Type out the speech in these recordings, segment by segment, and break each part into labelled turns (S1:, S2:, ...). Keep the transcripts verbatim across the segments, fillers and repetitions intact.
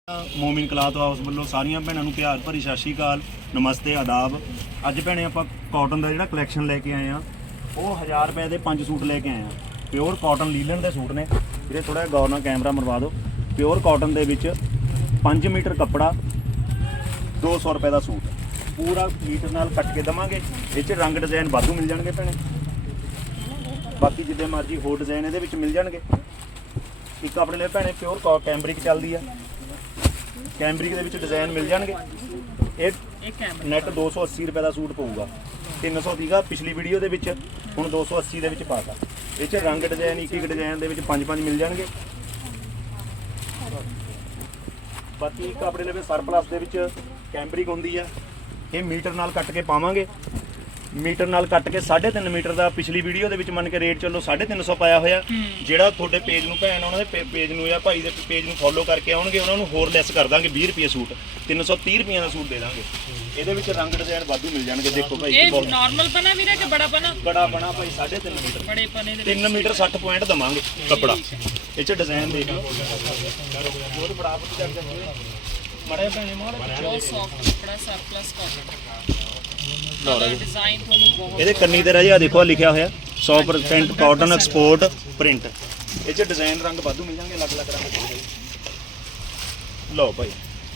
S1: ਮੋਮਿਨ cloth house ਵੱਲੋਂ ਸਾਰੀਆਂ ਭੈਣਾਂ ਨੂੰ ਪਿਆਰ ਭਰੀ ਸਤਿ ਸ਼੍ਰੀ ਅਕਾਲ, ਨਮਸਤੇ, ਆਦਾਬ। ਅੱਜ ਭੈਣੇ ਆਪਾਂ ਕਾਟਨ ਦਾ ਜਿਹੜਾ ਕਲੈਕਸ਼ਨ ਲੈ ਕੇ ਆਏ ਆ ਉਹ ਹਜ਼ਾਰ ਰੁਪਏ ਦੇ ਪੰਜ ਸੂਟ ਲੈ ਕੇ ਆਏ ਆ। ਪਿਓਰ ਕਾਟਨ ਲੀਲਨ ਦੇ ਸੂਟ ਨੇ ਵੀਰੇ, ਥੋੜਾ ਜਿਹਾ ਗੌਰ ਨਾਲ ਕੈਮਰਾ ਮਰਵਾ ਦਿਓ। ਪਿਓਰ ਕਾਟਨ ਦੇ ਵਿੱਚ ਪੰਜ ਮੀਟਰ ਕੱਪੜਾ, ਦੋ ਸੌ ਰੁਪਏ ਦਾ ਸੂਟ, ਪੂਰਾ ਮੀਟਰ ਨਾਲ ਕੱਟ ਕੇ ਦੇਵਾਂਗੇ। ਇਹ 'ਚ ਰੰਗ ਡਿਜ਼ਾਈਨ ਵਾਧੂ ਮਿਲ ਜਾਣਗੇ ਭੈਣੇ, ਬਾਕੀ ਜਿੱਦੇ ਮਰਜ਼ੀ ਹੋਰ ਡਿਜ਼ਾਈਨ ਇਹਦੇ ਵਿੱਚ ਮਿਲ ਜਾਣਗੇ। ਇੱਕ ਆਪਣੇ ਲਈ ਭੈਣੇ ਪਿਓਰ ਕੈਂਬਰਿਕ ਚੱਲਦੀ ਆ, ਕੈਂਬਰਿਕ ਦੇ ਵਿੱਚ ਡਿਜ਼ਾਈਨ ਮਿਲ ਜਾਣਗੇ। ਇਹ ਨੈਟ ਦੋ ਸੌ ਅੱਸੀ ਰੁਪਏ ਦਾ ਸੂਟ ਪਊਗਾ, ਤਿੰਨ ਸੌ ਸੀਗਾ ਪਿਛਲੀ ਵੀਡੀਓ ਦੇ ਵਿੱਚ, ਹੁਣ ਦੋ ਸੌ ਅੱਸੀ ਦੇ ਵਿੱਚ ਪਾਤਾ। ਇਹ 'ਚ ਰੰਗ ਡਿਜ਼ਾਈਨ ਇੱਕ ਇੱਕ ਡਿਜ਼ਾਈਨ ਦੇ ਵਿੱਚ ਪੰਜ ਪੰਜ ਮਿਲ ਜਾਣਗੇ। ਬਾਕੀ ਇੱਕ ਆਪਣੇ ਲਈ ਸਰਪਲਸ ਦੇ ਵਿੱਚ ਕੈਂਬਰਿਕ ਹੁੰਦੀ ਆ, ਇਹ ਮੀਟਰ ਨਾਲ ਕੱਟ ਕੇ ਪਾਵਾਂਗੇ। ਮੀਟਰ ਨਾਲ ਕੱਟ ਕੇ ਸਾਢੇ ਤਿੰਨ ਮੀਟਰ ਦਾ ਪਿਛਲੀ ਵੀਡੀਓ ਦੇ ਵਿੱਚ ਮੰਨ ਕੇ ਰੇਟ ਚੱਲੋ ਸਾਢੇ ਤਿੰਨ ਸੌ ਪਾਇਆ ਹੋਇਆ। ਜਿਹੜਾ ਤੁਹਾਡੇ ਪੇਜ ਨੂੰ ਭੈਣ ਉਹਨਾਂ ਦੇ ਪੇਜ ਨੂੰ ਜਾਂ ਭਾਈ ਦੇ ਪੇਜ ਨੂੰ ਫੋਲੋ ਕਰਕੇ ਆਉਣਗੇ ਉਹਨਾਂ ਨੂੰ ਹੋਰ ਲੈਸ ਕਰ ਦਾਂਗੇ, ਵੀਹ ਰੁਪਏ ਸੂਟ, ਤਿੰਨ ਸੌ ਤੀਹ ਰੁਪਏ ਦਾ ਸੂਟ ਦੇ ਦਾਂਗੇ। ਇਹਦੇ ਵਿੱਚ ਰੰਗ ਡਿਜ਼ਾਈਨ ਵਾਧੂ ਮਿਲ ਜਾਣਗੇ। ਦੇਖੋ ਭਾਈ
S2: ਇਹ ਨਾਰਮਲ ਪਨਾ ਵੀਰੇ ਕਿ ਬੜਾ ਪਨਾ?
S1: ਬੜਾ ਪਨਾ ਭਾਈ ਸਾਢੇ ਤਿੰਨ ਮੀਟਰ,
S2: ਬੜੇ ਪਨੇ ਦੇ
S1: ਤਿੰਨ ਮੀਟਰ ਸੱਠ ਪੁਆਇੰਟ ਦਵਾਂਗੇ ਕੱਪੜਾ। ਇਹ 'ਚ ਡਿਜ਼ਾਈਨ ਦੇਖ ਲਓ, ਬਹੁਤ ਬੜਾ ਪੱਤੀ ਚੱਕ ਜਾਂਦੇ ਮੜੇ ਭੈਣੇ ਮਾੜੇ
S2: ਬਹੁਤ ਸੌਫਟ ਕੱਪੜਾ, ਸਰਪਲਸ ਕਾਟਨ। ਡਿਜ਼ਾਈਨ ਤੁਹਾਨੂੰ ਬਹੁਤ
S1: ਇਹਦੇ ਕੰਨੀ ਤੇ ਰਾਜਾ ਦੇਖੋ ਲਿਖਿਆ ਹੋਇਆ ਸੌ ਪਰਸੈਂਟ ਕਾਟਨ ਐਕਸਪੋਰਟ ਪ੍ਰਿੰਟ। ਇਹ 'ਚ ਡਿਜ਼ਾਈਨ ਰੰਗ ਵਾਧੂ ਮਿਲ ਜਾਣਗੇ, ਅਲੱਗ ਅਲੱਗ ਰੰਗ ਦੇ। ਲਓ ਭਾਈ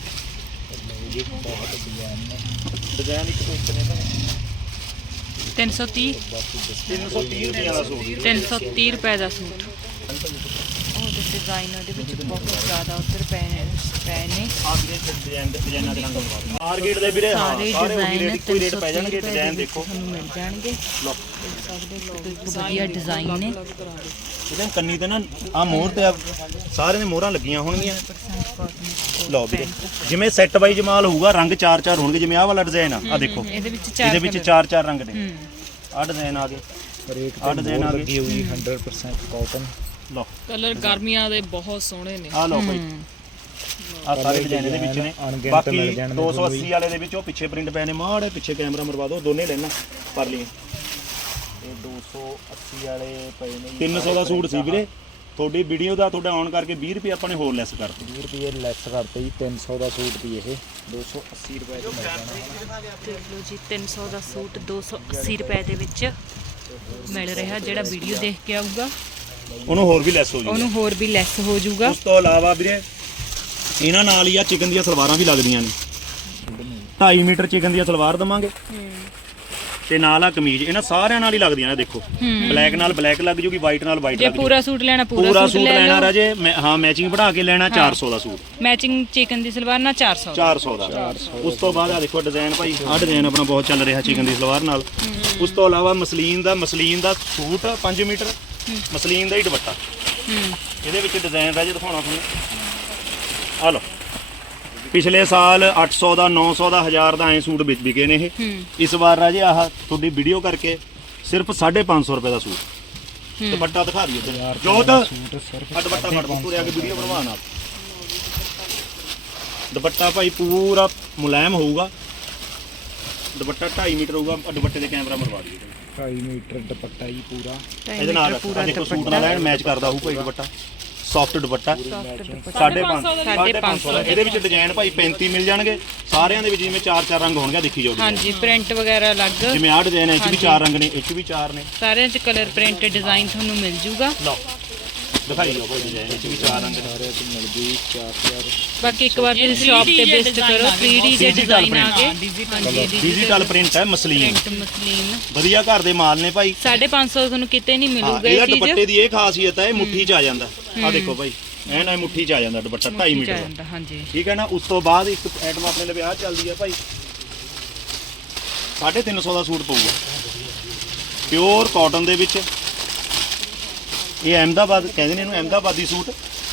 S1: ਡਿਜ਼ਾਈਨ ਇੱਕ ਤੋਂ ਇੱਕ ਨੇ ਤਾਂ
S2: ਤਿੰਨ ਸੌ ਤੀਹ
S1: ਤਿੰਨ ਸੌ ਤੀਹ ਰੁਪਏ ਦਾ ਸੂਟ,
S2: ਤਿੰਨ ਸੌ ਤੀਹ ਰੁਪਏ ਦਾ ਸੂਟ।
S3: ਉਹ ਦੇ ਡਿਜ਼ਾਈਨ ਉਹਦੇ ਵਿੱਚ ਬਹੁਤ ਜ਼ਿਆਦਾ ਉੱਧਰ ਪੈ ਪੈ ਨੇ।
S1: ਆਹ ਵੀਰੇ ਡਿਜ਼ਾਈਨ ਦੇ ਡਿਜ਼ਾਈਨਾਂ ਦੇ ਰੰਗ ਲਗਵਾ ਦਿਓ। ਮਾਰਕੀਟ ਦੇ ਵੀਰੇ ਹਾਂ
S3: ਸਾਰੇ
S1: ਸਾਰੇ ਉਹੀ
S3: ਡਿਜ਼ਾਈਨ
S1: ਰੇਟ ਇੱਕੋ ਹੀ ਰੇਟ ਪੈ ਜਾਣਗੇ। ਡਿਜ਼ਾਈਨ ਦੇਖੋ
S3: ਤੁਹਾਨੂੰ ਮਿਲ ਜਾਣਗੇ।
S1: ਲਓ
S3: ਸਕਦੇ ਲੋਕ ਇੱਕ ਵਧੀਆ ਡਿਜ਼ਾਈਨ ਨੇ।
S1: ਇਹਦੇ ਕੰਨੀ ਤੇ ਨਾ ਆਹ ਮੋਹਰ ਤੇ ਸਾਰੇ ਦੇ ਮੋਹਰਾਂ ਲੱਗੀਆਂ ਹੋਣਗੀਆਂ। ਲਓ ਵੀਰੇ ਜਿਵੇਂ ਸੈੱਟ ਬਾਈ ਜਮਾਲ ਹੋਊਗਾ, ਰੰਗ ਚਾਰ ਚਾਰ ਹੋਣਗੇ। ਜਿਵੇਂ ਆਹ ਵਾਲਾ ਡਿਜ਼ਾਈਨ ਆ, ਆ ਦੇਖੋ
S3: ਇਹਦੇ ਵਿੱਚ
S1: ਇਹਦੇ ਵਿੱਚ ਚਾਰ ਚਾਰ ਰੰਗ ਨੇ। ਆਹ ਡਿਜ਼ਾਈਨ ਆ ਗਏ,
S4: ਰੇਟ
S1: ਆਹ ਡਿਜ਼ਾਈਨ ਆ
S4: ਲੱਗੀ ਹੋਈ ਹੰਡਰਡ ਪਰਸੈਂਟ ਕਾਟਨ।
S1: ਲਓ
S2: ਕਲਰ ਗਰਮੀਆਂ ਦੇ ਬਹੁਤ ਸੋਹਣੇ ਨੇ।
S1: ਆਹ ਲਓ ਭਾਈ ਆਹ ਸਾਰੇ ਡਿਜ਼ਾਈਨ ਦੇ ਵਿੱਚ ਨੇ। ਬਾਕੀ ਦੋ ਸੌ ਅੱਸੀ ਵਾਲੇ ਦੇ ਵਿੱਚ ਉਹ ਪਿੱਛੇ ਪ੍ਰਿੰਟ ਪਏ ਨੇ, ਮਾੜੇ ਪਿੱਛੇ ਕੈਮਰਾ ਮਰਵਾ ਦਿਓ, ਦੋਨੇ ਲੈਣਾ ਪਰ ਲਈ। ਇਹ ਦੋ ਸੌ ਅੱਸੀ ਵਾਲੇ ਪਏ ਨੇ, ਤਿੰਨ ਸੌ ਦਾ ਸੂਟ ਸੀ ਵੀਰੇ। ਤੁਹਾਡੀ ਵੀਡੀਓ ਦਾ ਤੁਹਾਡਾ ਆਨ ਕਰਕੇ ਵੀਹ ਰੁਪਏ ਆਪਾਂ ਨੇ ਹੋਰ ਲੈਸ ਕਰਤੇ।
S4: ਵੀਹ ਰੁਪਏ ਲੈਸ ਕਰਤੇ ਜੀ। ਤਿੰਨ ਸੌ ਦਾ ਸੂਟ ਵੀ ਇਹ ਦੋ ਸੌ ਅੱਸੀ ਰੁਪਏ ਚ ਮਿਲ ਜਾਣਾ।
S3: ਦੇਖ ਲਓ ਜੀ, ਤਿੰਨ ਸੌ ਦਾ ਸੂਟ ਦੋ ਸੌ ਅੱਸੀ ਰੁਪਏ ਦੇ ਵਿੱਚ ਮਿਲ ਰਿਹਾ। ਜਿਹੜਾ ਵੀਡੀਓ ਦੇਖ ਕੇ ਆਊਗਾ
S1: ਉਹਨੂੰ ਹੋਰ ਵੀ ਲੈਸ ਹੋ ਜੂਗਾ,
S3: ਉਹਨੂੰ ਹੋਰ ਵੀ ਲੈਸ ਹੋ ਜਾਊਗਾ।
S1: ਉਸ ਤੋਂ ਇਲਾਵਾ ਵੀਰੇ ਇਹਨਾਂ ਨਾਲ ਹੀ ਆ ਚਿਕਨ ਦੀਆਂ ਸਲਵਾਰਾਂ ਵੀ ਲੱਗਦੀਆਂ ਨੇ। ਢਾਈ ਮੀਟਰ ਚਿਕਨ ਦੀਆਂ ਸਲਵਾਰ ਦਵਾਂਗੇ ਤੇ ਨਾਲ ਆ ਕਮੀਜ਼। ਇਹਨਾਂ ਸਾਰਿਆਂ ਨਾਲ ਹੀ ਲੱਗਦੀਆਂ ਨੇ। ਦੇਖੋ ਬਲੈਕ ਨਾਲ ਬਲੈਕ ਲੱਗ ਜੂਗੀ, ਵਾਈਟ ਨਾਲ ਵਾਈਟ
S3: ਜੇ
S1: ਲੱਗ ਜੂਗੀ।
S3: ਪੂਰਾ ਸੂਟ ਲੈਣਾ
S1: ਪੂਰਾ
S3: ਪੂਰਾ
S1: ਸੂਟ ਲੈਣਾ ਰਾਜੇ, ਮੈਂ- ਹਾਂ ਮੈਚਿੰਗ ਬਣਾ ਕੇ ਲੈਣਾ ਚਾਰ ਸੌ ਦਾ ਸੂਟ,
S3: ਮੈਚਿੰਗ ਚਿਕਨ ਦੀ ਸਲਵਾਰ ਨਾਲ ਚਾਰ ਸੌ
S1: ਚਾਰ ਸੌ ਦਾ। ਉਸ ਤੋਂ ਬਾਅਦ ਆ ਦੇਖੋ ਡਿਜ਼ਾਈਨ ਭਾਈ, ਆਹ ਡਿਜ਼ਾਈਨ ਆਪਣਾ ਬਹੁਤ ਚੱਲ ਰਿਹਾ ਚਿਕਨ ਦੀ ਸਲਵਾਰ ਨਾਲ। ਉਸ ਤੋਂ ਇਲਾਵਾ ਮਸਲੀਨ ਦਾ ਮਸਲੀਨ ਦਾ ਸੂਟ ਪੰਜ ਮੀਟਰ, ਮਸਲੀਨ ਦਾ ਹੀ ਦੁਪੱਟਾ। ਇਹਦੇ ਵਿੱਚ ਡਿਜ਼ਾਈਨ ਰਾਜੇ ਦਿਖਾਉਣਾ ਤੁਹਾਨੂੰ। ਆ ਲਓ ਪਿਛਲੇ ਸਾਲ ਅੱਠ ਸੌ ਦਾ, ਨੌ ਸੌ ਦਾ, ਹਜ਼ਾਰ ਦਾ ਐ ਸੂਟ ਵਿਕ ਵਿਕੇ ਨੇ ਇਹ। ਇਸ ਵਾਰ ਰਾਜੇ ਆਹ ਤੁਹਾਡੀ ਵੀਡੀਓ ਕਰਕੇ ਸਿਰਫ ਸਾਢੇ ਪੰਜ ਸੌ ਰੁਪਏ ਦਾ ਸੂਟ। ਦੁਪੱਟਾ ਦਿਖਾ ਦਿਓ ਇੱਧਰ ਜੋਤ, ਆ ਦੁਪੱਟਾ ਫੜ ਦੋ ਤੁਰਿਆ ਕੇ ਵੀਡੀਓ ਬਣਵਾ ਨਾਲ। ਦੁਪੱਟਾ ਭਾਈ ਪੂਰਾ ਮੁਲਾਇਮ ਹੋਊਗਾ, ਦੁਪੱਟਾ ਢਾਈ ਮੀਟਰ ਹੋਊਗਾ। ਦੁਪੱਟੇ ਦੇ ਕੈਮਰਾ ਮਰਵਾ ਦਿਓ।
S4: ਢਾਈ ਮੀਟਰ ਦੁਪੱਟਾ ਜੀ ਪੂਰਾ।
S1: ਇਹਦੇ ਨਾਲ ਆਹ ਦੇਖੋ ਸੂਟ ਨਾਲ ਐਨ ਮੈਚ ਕਰਦਾ ਹੋਊ ਭਾਈ ਦੁਪੱਟਾ, ਸੌਫਟ ਦੁਪੱਟਾ ਸਾਢੇ ਪੰਜ ਸਾਢੇ ਪੰਜ ਸੌ ਦਾ। ਇਹਦੇ ਵਿੱਚ ਡਿਜ਼ਾਈਨ ਭਾਈ ਪੈਂਤੀ ਮਿਲ ਜਾਣਗੇ ਸਾਰਿਆਂ ਦੇ ਵਿੱਚ, ਜਿਵੇਂ ਚਾਰ ਚਾਰ ਰੰਗ ਹੋਣਗੇ। ਦੇਖੀ ਜਾਓ
S3: ਹਾਂਜੀ, ਪ੍ਰਿੰਟ ਵਗੈਰਾ ਅਲੱਗ,
S1: ਜਿਵੇਂ ਆਹ ਡਿਜ਼ਾਈਨ ਹੈ, ਇਹ 'ਚ ਵੀ ਚਾਰ ਰੰਗ ਨੇ, ਇਹ 'ਚ ਵੀ ਚਾਰ ਨੇ,
S3: ਸਾਰਿਆਂ 'ਚ ਕਲਰ ਪ੍ਰਿੰਟ ਡਿਜ਼ਾਈਨ ਤੁਹਾਨੂੰ ਮਿਲ ਜੂਗਾ।
S1: ਲਓ ਦਿਖਾਈ ਜਾਓ ਭਾਈ ਡਿਜ਼ਾਈਨ, ਇਹ 'ਚ ਵੀ ਚਾਰ ਰੰਗ ਨੇ।
S4: ਸਾਰੇ ਚ ਮਿਲ ਗਈ ਚਾਰ ਚਾਰ।
S3: ਬਾਕੀ ਇੱਕ ਵਾਰ ਤੁਸੀਂ ਸ਼ਾਪ ਤੇ ਵਿਜ਼ਿਟ ਕਰੋ। ਥ੍ਰੀ ਡੀ ਦੇ ਡਿਜ਼ਾਈਨ ਆ ਗਏ। ਹਾਂਜੀ,
S1: ਡਿਜੀਟਲ ਪ੍ਰਿੰਟ ਹੈ, ਮਸਲੀਨ
S3: ਪ੍ਰਿੰਟ ਮਸਲੀਨ
S1: ਵਧੀਆ ਘਰ ਦੇ ਮਾਲ ਨੇ ਭਾਈ।
S3: ਸਾਢੇ ਪੰਜ ਸੌ ਤੁਹਾਨੂੰ ਕਿਤੇ ਨਹੀਂ
S1: ਹਾਂ,
S3: ਮਿਲੂਗਾ
S1: ਇਹਦਾ
S3: ਇਹ ਚੀਜ਼।
S1: ਦੁਪੱਟੇ ਦੀ ਇਹ ਖਾਸੀਅਤ ਹੈ, ਇਹ ਮੁੱਠੀ 'ਚ ਆ ਜਾਂਦਾ। ਆਹ ਦੇਖੋ ਭਾਈ ਐਨ ਐ ਮੁੱਠੀ 'ਚ ਆ ਜਾਂਦਾ ਦੁਪੱਟਾ, ਢਾਈ ਮੀਟਰ ਦਾ।
S3: ਹਾਂਜੀ
S1: ਠੀਕ ਹੈ ਨਾ। ਉਸ ਤੋਂ ਬਾਅਦ ਇੱਕ ਆਈਟਮ ਆਪਣੇ ਲਈ ਆਹ ਚੱਲਦੀ ਹੈ ਭਾਈ, ਸਾਢੇ ਤਿੰਨ ਸੌ ਦਾ ਸੂਟ ਪਊਗਾ ਪਿਓਰ ਕਾਟਨ ਦੇ ਵਿੱਚ। ਇਹ ਅਹਿਮਦਾਬਾਦ ਕਹਿੰਦੇ ਨੇ ਇਹਨੂੰ, ਅਹਿਮਦਾਬਾਦੀ ਸੂਟ।